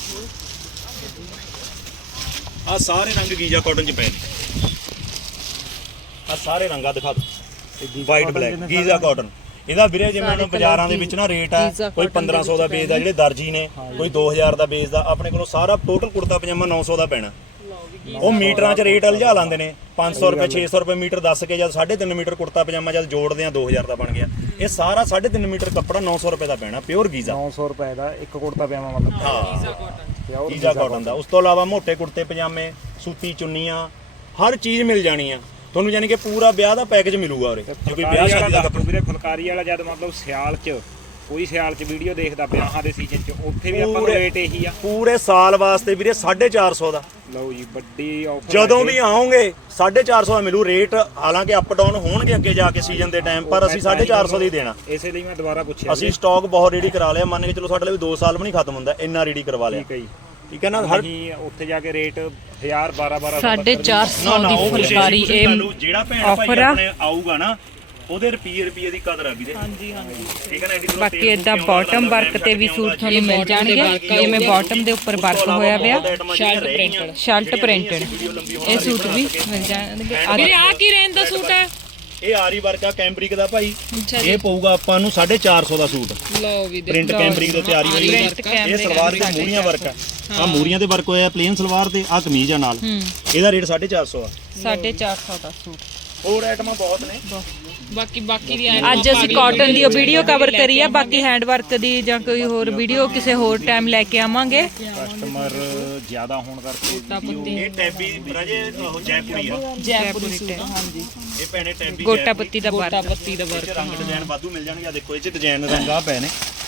S1: ਆ ਸਾਰੇ ਰੰਗ ਗੀਜ਼ਾ ਕਾਟਨ 'ਚ ਪਏ ਨੇ। ਆ ਸਾਰੇ ਰੰਗਾਂ ਦਿਖਾ ਦਿਓ। White black Giza cotton. ਇਹਦਾ ਵੀਰੇ ਜਿਵੇਂ ਹੁਣ ਬਾਜ਼ਾਰਾਂ ਦੇ ਵਿੱਚ ਨਾ ਰੇਟ ਆ, ਕੋਈ ਪੰਦਰਾਂ ਸੌ ਦਾ ਵੇਚਦਾ, ਜਿਹੜੇ ਦਰਜੀ ਨੇ ਕੋਈ ਦੋ ਹਜ਼ਾਰ ਦਾ ਵੇਚਦਾ। ਆਪਣੇ ਕੋਲੋਂ ਸਾਰਾ ਟੋਟਲ ਕੁੜਤਾ ਪਜਾਮਾ ਨੌ ਸੌ ਦਾ ਪੈਣਾ। ਉਹ ਮੀਟਰਾਂ 'ਚ ਰੇਟ ਅਲਝਾ ਲਾਂਦੇ ਨੇ, ਪੰਜ ਸੌ ਰੁਪਏ ਛੇ ਸੌ ਰੁਪਏ ਮੀਟਰ ਦੱਸ ਕੇ ਜਦ ਸਾਢੇ ਤਿੰਨ ਮੀਟਰ ਕੁੜਤਾ ਪਜਾਮਾ ਜਦ ਜੋੜਦੇ ਆ ਦੋ ਹਜ਼ਾਰ ਦਾ ਬਣ ਗਿਆ। ਇਹ ਸਾਰਾ ਸਾਢੇ ਤਿੰਨ ਮੀਟਰ ਕੱਪੜਾ ਨੌ ਸੌ ਰੁਪਏ ਦਾ ਪੈਣਾ, ਪਿਓਰ ਗੀਜ਼ਾ।
S4: ਨੌ ਸੌ ਰੁਪਏ ਦਾ ਇੱਕ ਕੁੜਤਾ ਪਜਾਮਾ ਮਤਲਬ
S1: ਹਾਂ ਗੀਜ਼ਾ ਕਾਟਨ ਦਾ। ਉਸ ਤੋਂ ਇਲਾਵਾ ਮੋਟੇ ਕੁੜਤੇ ਪਜਾਮੇ, ਸੂਤੀ ਚੁੰਨੀਆਂ, ਹਰ ਚੀਜ਼ ਮਿਲ ਜਾਣੀ ਆ। ਤੁਹਾਨੂੰ ਯਾਨੀ ਕਿ ਪੂਰਾ ਵਿਆਹ ਦਾ ਪੈਕੇਜ ਮਿਲੂਗਾ ਉਰੇ ਜੇ ਕੋਈ ਵਿਆਹ ਸ਼ਾਦੀ ਦਾ ਕੱਪੜਾ।
S4: ਵੀਰੇ ਫੁਲਕਾਰੀ ਵਾਲਾ ਜਦ ਮਤਲਬ ਸਿਆਲ 'ਚ ਕੋਈ ਸਿਆਲ 'ਚ ਵੀਡੀਓ ਦੇਖਦਾ ਵਿਆਹਾਂ ਦੇ ਸੀਜ਼ਨ 'ਚ ਉੱਥੇ ਵੀ ਆਪਾਂ ਨੂੰ ਰੇਟ ਇਹੀ ਆ
S1: ਪੂਰੇ ਸਾਲ ਵਾਸਤੇ ਵੀਰੇ ਸਾਢੇ ਚਾਰ ਸੌ ਦਾ।
S4: ਲਓ ਜੀ ਵੱਡੀ ਆਫਰ
S1: ਜਦੋਂ ਵੀ ਆਓਗੇ ਸਾਢੇ ਚਾਰ ਸੌ ਦਾ ਮਿਲੂ ਰੇਟ। ਹਾਲਾਂਕਿ ਅਪ ਡਾਊਨ ਹੋਣਗੇ ਅੱਗੇ ਜਾ ਕੇ ਸੀਜ਼ਨ ਦੇ ਟਾਈਮ, ਪਰ ਅਸੀਂ ਸਾਢੇ ਚਾਰ ਸੌ ਦਾ ਹੀ ਦੇਣਾ।
S4: ਇਸੇ ਲਈ ਮੈਂ ਦੁਬਾਰਾ ਪੁੱਛਿਆ
S1: ਅਸੀਂ ਸਟਾਕ ਬਹੁਤ ਰੈਡੀ ਕਰਾ ਲਿਆ, ਮੰਨ ਕੇ ਚਲੋ ਸਾਡੇ ਲਈ ਦੋ ਸਾਲ ਵੀ ਨਹੀਂ ਖਤਮ ਹੁੰਦਾ, ਇੰਨਾ ਰੈਡੀ ਕਰਵਾ ਲਿਆ।
S4: ਠੀਕ ਹੈ ਜੀ।
S1: ਠੀਕ ਹੈ ਨਾ। ਹਰ
S4: ਨਹੀਂ ਉੱਥੇ ਜਾ ਕੇ ਰੇਟ ਹਜ਼ਾਰ ਬਾਰਾਂ ਬਾਰਾਂ
S3: ਸਾਢੇ ਚਾਰ ਸੌ ਦੀ ਫੁਲਕਾਰੀ ਇਹ
S1: ਜਿਹੜਾ ਭੈਣ
S3: offer
S1: ਭਾਈ
S3: ਆ।
S1: ਆਪਣੇ ਆਊਗਾ ਨਾ ਉਹਦੇ ਰੁਪਏ ਰੁਪਏ ਦੀ ਕਦਰ ਆ ਵੀਰੇ।
S2: ਹਾਂਜੀ ਹਾਂਜੀ
S1: ਠੀਕ ਹੈ ਨਾ। ਐਡੀ ਦੂਰੋਂ
S3: ਬਾਕੀ
S1: ਤੇਲ
S3: ਇਦਾਂ
S1: ਫੂਕਿਆਉਣ
S3: ਬਾਟਮ
S1: ਵਾਲਾ
S3: ਵਰਕ ਤੇ ਵੀ
S1: ਟਾਈਮ
S3: ਸੂਟ ਤੁਹਾਨੂੰ ਮਿਲ ਜਾਣਗੇ, ਜਿਵੇਂ ਬਾਟਮ ਦੇ ਉੱਪਰ ਵਰਕ ਹੋਇਆ ਪਿਆ,
S2: ਸ਼ਰਟ ਪ੍ਰਿੰਟਡ
S3: ਸ਼ਰਟ ਪ੍ਰਿੰਟਡ ਇਹ ਸੂਟ ਵੀ ਮਿਲ ਜਾਣਗੇ।
S2: ਵੀਰੇ ਆ ਕੀ ਰੇਂਜ ਦਾ ਸੂਟ ਹੈ?
S1: ਇਹ ਆਰੀ ਵਰਕ ਆ ਕੈਂਬਰਿਕ ਦਾ ਭਾਈ।
S2: ਅੱਛਾ ਜੀ
S1: ਇਹ ਪਊਗਾ ਆਪਾਂ ਨੂੰ ਸਾਢੇ ਚਾਰ ਸੌ ਦਾ ਸੂਟ।
S2: ਲਓ ਵੀ ਦੇ
S1: ਪ੍ਰਿੰਟ ਕੈਂਬਰਿਕ ਦੇ ਉੱਤੇ ਆਰੀ ਹੋਈ ਹੈ। ਇਹ ਸਲਵਾਰ ਦੀ ਮੂਰੀਆਂ ਵਰਕ ਆ। ਆ ਮੂਰੀਆਂ ਤੇ ਵਰਕ ਹੋਇਆ ਪਲੇਨ ਸਲਵਾਰ ਤੇ ਆ ਕਮੀਜ਼ ਆ ਨਾਲ। ਇਹਦਾ ਰੇਟ ਸਾਢੇ ਚਾਰ ਸੌ ਆ।
S3: ਸਾਢੇ ਚਾਰ ਸੌ ਦਾ ਸੂਟ।
S1: ਹੋਰ ਆਈਟਮਾਂ ਬਹੁਤ ਨੇ।
S2: ਬਾਕੀ ਬਾਕੀ ਦੀ
S3: ਅੱਜ ਅਸੀਂ ਕਾਟਨ ਦੀ ਵੀਡੀਓ ਕਵਰ ਕਰੀ ਆ, ਬਾਕੀ ਹੈਂਡ ਵਰਕ ਦੀ ਜਾਂ ਕੋਈ ਹੋਰ ਵੀਡੀਓ ਕਿਸੇ ਹੋਰ ਟਾਈਮ ਲੈ ਕੇ ਆਵਾਂਗੇ।
S4: ਕਸਟਮਰ ਜ਼ਿਆਦਾ ਹੋਣ ਕਰਕੇ
S1: ਇਹ ਟੈਬੀ ਰਾਜੇ ਉਹ ਜੈਪੁਰੀ ਆ।
S2: ਜੈਪੁਰੀ ਸੂਟ ਹਾਂਜੀ
S1: ਇਹ ਭੈਣੇ ਟੈਬੀ
S3: ਗੋਟਾ ਪੱਤੀ ਦਾ
S2: ਗੋਟਾ
S3: ਵਰਕ।
S2: ਪੱਤੀ ਦਾ
S1: ਇਹ 'ਚ
S2: ਵਰਕ
S1: ਰੰਗ ਡਿਜ਼ਾਈਨ ਵਾਧੂ ਮਿਲ ਜਾਣਗੇ। ਆ ਦੇਖੋ ਇਹ ਚ ਡਿਜ਼ਾਈਨ ਰੰਗ ਆ ਪਏ ਨੇ।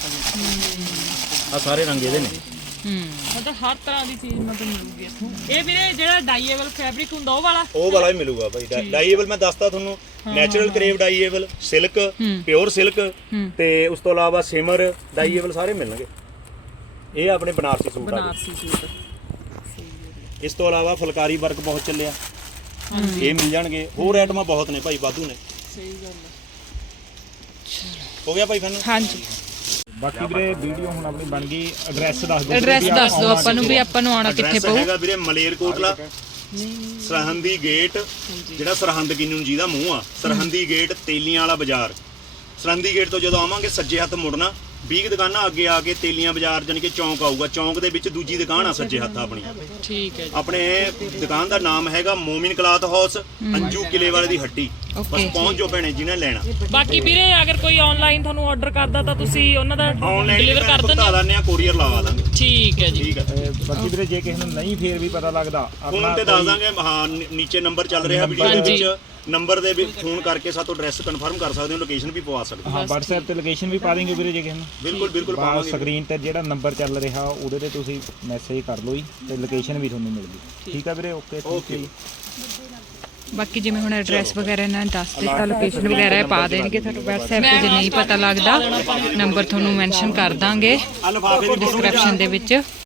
S1: ਆ ਸਾਰੇ ਰੰਗ ਇਹਦੇ ਨੇ।
S3: ਹੂੰ
S2: ਮਤਲਬ ਹਰ ਤਰ੍ਹਾਂ ਦੀ ਚੀਜ਼ ਮਤਲਬ ਮਿਲੂਗੀ ਇੱਥੋਂ। ਇਹ ਵੀਰੇ ਜਿਹੜਾ ਡਾਈਏਬਲ ਫੈਬਰਿਕ ਹੁੰਦਾ ਉਹ ਵਾਲਾ
S1: ਉਹ ਵਾਲਾ ਹੀ ਮਿਲੂਗਾ ਭਾਈ। ਡਾਈਏਬਲ ਮੈਂ ਦੱਸਤਾ ਤੁਹਾਨੂੰ, natural crepe dyeable, silk, pure silk ਤੇ ਉਸ ਤੋਂ ਇਲਾਵਾ ਸਿਮਰ ਡਾਈਏਬਲ ਸਾਰੇ ਮਿਲਣਗੇ। ਇਹ ਆਪਣੇ ਬਨਾਰਸੀ ਸੂਟ ਆ
S2: ਬਨਾਰਸੀ ਸੂਟ।
S1: ਗਏ। ਇਸ ਤੋਂ ਇਲਾਵਾ ਫੁਲਕਾਰੀ ਵਰਕ ਬਹੁਤ ਚੱਲਿਆ, ਇਹ ਮਿਲ ਜਾਣਗੇ। ਹੋਰ ਆਈਟਮਾਂ ਬਹੁਤ ਨੇ ਭਾਈ, ਵਾਧੂ ਨੇ।
S2: ਸਹੀ ਗੱਲ ਹੈ।
S1: ਹੋ ਗਿਆ ਭਾਈ ਫਨ।
S3: ਹਾਂਜੀ
S4: ਬਾਕੀ ਵੀਰੇ ਵੀਡੀਓ ਹੁਣ ਆਪਣੀ ਬਣ ਗਈ। ਐਡਰੈਸ ਦੱਸ ਦਿਓ।
S3: ਐਡਰੈਸ ਦੱਸ ਦਿਓ ਆਪਾਂ ਨੂੰ ਵੀ ਆਪਾਂ ਨੂੰ ਆਉਣਾ ਕਿੱਥੇ
S1: ਐਡਰੈਸ
S3: ਪਊ।
S1: ਹੈਗਾ ਵੀਰੇ ਮਲੇਰਕੋਟਲਾ ਸਰਹੰਦੀ ਗੇਟ, ਜਿਹੜਾ ਸਰਹੰਦ ਕਿਨੂੰ ਜੀ ਦਾ ਮੂੰਹ ਆ। ਸਰਹੰਦੀ ਗੇਟ ਤੇਲੀਆਂ ਵਾਲਾ ਬਾਜ਼ਾਰ। ਸਰਹੰਦੀ ਗੇਟ ਤੋਂ ਜਦੋਂ ਆਵਾਂਗੇ ਸੱਜੇ ਹੱਥ ਮੁੜਨਾ, ਵੀਹ ਦੁਕਾਨਾਂ ਅੱਗੇ ਆ ਕੇ ਤੇਲੀਆਂ ਬਾਜ਼ਾਰ ਜਾਨੀ ਕਿ ਚੌਂਕ ਆਊਗਾ। ਚੌਂਕ ਦੇ ਵਿੱਚ ਦੂਜੀ ਦੁਕਾਨ ਆ ਸੱਜੇ ਹੱਥ ਆਪਣੀ।
S2: ਠੀਕ ਹੈ ਜੀ।
S1: ਆਪਣੇ ਦੁਕਾਨ ਦਾ ਨਾਮ ਹੈਗਾ ਮੋਮਿਨ ਕਲਾਥ ਹਾਊਸ, ਅੰਜੂ ਕਿਲੇ ਵਾਲੇ ਦੀ ਹੱਟੀ। ਬਸ ਪਹੁੰਚ ਜਾਓ ਭੈਣੇ ਜਿਹਨੇ ਲੈਣਾ।
S2: ਬਾਕੀ ਵੀਰੇ ਅਗਰ ਕੋਈ ਆਨਲਾਈਨ ਤੁਹਾਨੂੰ ਆਰਡਰ ਕਰਦਾ ਤਾਂ ਤੁਸੀਂ ਉਹਨਾਂ ਦਾ
S1: ਆਨਲਾਈਨ
S2: ਡਿਲੀਵਰ ਕਰ ਦਿੰਦੇ
S1: ਭੁਗਤਾ
S2: ਹੋ?
S1: ਦਿੰਦੇ ਆ, ਕੋਰੀਅਰ ਲਵਾ ਦਾਂਗੇ।
S2: ਠੀਕ ਹੈ ਜੀ।
S1: ਠੀਕ ਹੈ।
S4: ਅਹ ਬਾਕੀ ਵੀਰੇ ਜੇ ਕਿਸੇ ਨੂੰ ਨਹੀਂ ਫੇਰ ਵੀ ਪਤਾ ਲੱਗਦਾ
S1: ਫੋਨ ਤੇ ਦੱਸ ਦਾਂਗੇ। ਹਾਂ ਨੀ- ਨੀਚੇ ਨੰਬਰ ਚੱਲ ਰਿਹਾ ਵੀਡੀਓ ਦੇ
S2: ਹਾਂਜੀ।
S1: ਵਿੱਚ। ਨੰਬਰ ਦੇ ਵੀ ਫੋਨ ਕਰਕੇ ਸਾਤੋਂ ਐਡਰੈਸ ਕਨਫਰਮ ਕਰ ਸਕਦੇ ਹੋ, ਲੋਕੇਸ਼ਨ ਵੀ ਪਵਾ ਸਕਦੇ ਹੋ।
S4: ਹਾਂ WhatsApp ਤੇ ਲੋਕੇਸ਼ਨ ਵੀ ਪਾ ਦੇਂਗੇ ਵੀਰੇ ਜੇ ਕਿਸੇ ਨੂੰ।
S1: ਬਿਲਕੁਲ ਬਿਲਕੁਲ
S4: ਬਾਹਰ
S1: ਪਾਵਾਂਗੇ।
S4: ਸਕਰੀਨ ਤੇ ਜਿਹੜਾ ਨੰਬਰ ਚੱਲ ਰਿਹਾ ਉਹਦੇ ਤੇ ਤੁਸੀਂ ਮੈਸੇਜ ਕਰ ਲਓ ਜੀ ਤੇ ਲੋਕੇਸ਼ਨ ਵੀ ਤੁਹਾਨੂੰ ਮਿਲ ਗਈ। ਠੀਕ ਆ ਵੀਰੇ, ਓਕੇ ਥੈਂਕ ਯੂ ਜੀ।
S3: ਬਾਕੀ ਜਿਵੇਂ ਹੁਣ ਐਡਰੈਸ ਵਗੈਰਾ ਇਹਨਾਂ ਨੇ ਦੱਸ ਦਿੱਤਾ, ਲੋਕੇਸ਼ਨ ਵਗੈਰਾ ਇਹ ਪਾ ਦੇਣਗੇ ਤੁਹਾਨੂੰ WhatsApp ਤੇ। ਜੇ ਨਹੀਂ ਪਤਾ ਲੱਗਦਾ ਨੰਬਰ ਤੁਹਾਨੂੰ ਮੈਂਸ਼ਨ ਕਰ ਦਾਂਗੇ
S1: ਆ ਲਿਫਾਫੇ ਦੀ ਫੋਟੋ
S3: ਡਿਸਕ੍ਰਿਪਸ਼ਨ ਦੇ ਵਿੱਚ।